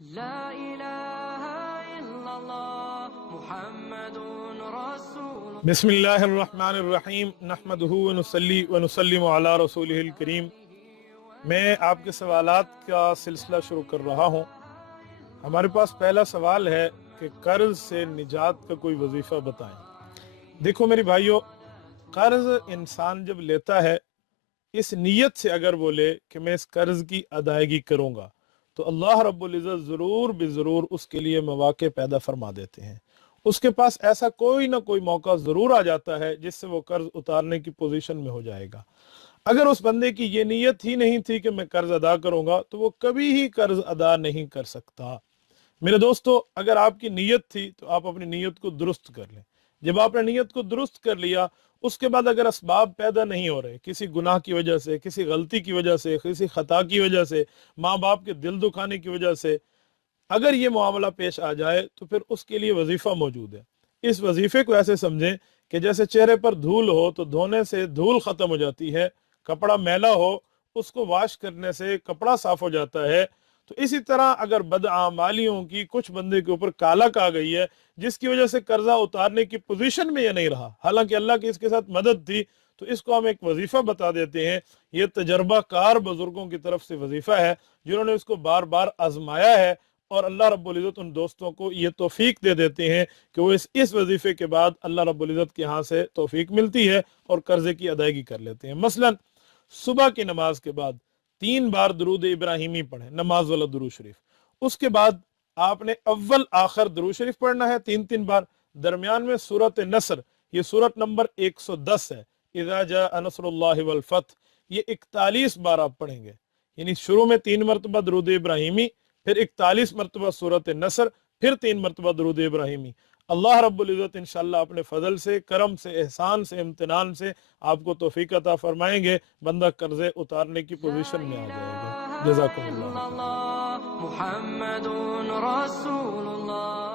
لا الہ الا اللہ محمد رسول بسم اللہ الرحمن الرحیم نحمدہ ونصلی ونسلم علی رسولہ الکریم۔ میں آپ کے سوالات کا سلسلہ شروع کر رہا ہوں۔ ہمارے پاس پہلا سوال ہے کہ قرض سے نجات کا کوئی وظیفہ بتائیں۔ دیکھو میری بھائیو، قرض انسان جب لیتا ہے اس نیت سے اگر وہ لے کہ میں اس قرض کی ادائیگی کروں گا تو اللہ رب العزت ضرور بضرور اس کے لیے مواقع پیدا فرما دیتے ہیں۔ اس کے پاس ایسا کوئی نہ کوئی موقع ضرور آ جاتا ہے جس سے وہ قرض اتارنے کی پوزیشن میں ہو جائے گا۔ اگر اس بندے کی یہ نیت ہی نہیں تھی کہ میں قرض ادا کروں گا تو وہ کبھی ہی قرض ادا نہیں کر سکتا۔ میرے دوستو، اگر آپ کی نیت تھی تو آپ اپنی نیت کو درست کر لیں۔ جب آپ نے نیت کو درست کر لیا، اس کے بعد اگر اسباب پیدا نہیں ہو رہے، کسی گناہ کی وجہ سے، کسی غلطی کی وجہ سے، کسی خطا کی وجہ سے، ماں باپ کے دل دکھانے کی وجہ سے اگر یہ معاملہ پیش آ جائے تو پھر اس کے لیے وظیفہ موجود ہے۔ اس وظیفے کو ایسے سمجھیں کہ جیسے چہرے پر دھول ہو تو دھونے سے دھول ختم ہو جاتی ہے، کپڑا میلا ہو اس کو واش کرنے سے کپڑا صاف ہو جاتا ہے، تو اسی طرح اگر بدعمالیوں کی کچھ بندے کے اوپر کالک آ گئی ہے جس کی وجہ سے قرضہ اتارنے کی پوزیشن میں یہ نہیں رہا، حالانکہ اللہ کی اس کے ساتھ مدد تھی، تو اس کو ہم ایک وظیفہ بتا دیتے ہیں۔ یہ تجربہ کار بزرگوں کی طرف سے وظیفہ ہے جنہوں نے اس کو بار بار آزمایا ہے، اور اللہ رب العزت ان دوستوں کو یہ توفیق دے دیتے ہیں کہ وہ اس وظیفے کے بعد اللہ رب العزت کے ہاں سے توفیق ملتی ہے اور قرضے کی ادائیگی کر لیتے ہیں۔ مثلا صبح کی نماز کے بعد 3 بار درود ابراہیمی پڑھیں، نماز والا درود شریف۔ اس کے بعد آپ نے اول آخر درود شریف پڑھنا ہے 3 بار۔ درمیان میں سورۃ نصر، یہ سورت نمبر 110 ہے، اذا جاء نصر اللہ والفتح، یہ 41 بار آپ پڑھیں گے۔ یعنی شروع میں 3 مرتبہ درود ابراہیمی، پھر 41 مرتبہ سورۃ نصر، پھر 3 مرتبہ درود ابراہیمی۔ اللہ رب العزت انشاءاللہ اپنے فضل سے، کرم سے، احسان سے، امتنان سے آپ کو توفیق عطا فرمائیں گے، بندہ قرضے اتارنے کی پوزیشن میں آ جائے گا۔ جزاکم اللہ خیر۔ اللہ محمد رسول اللہ۔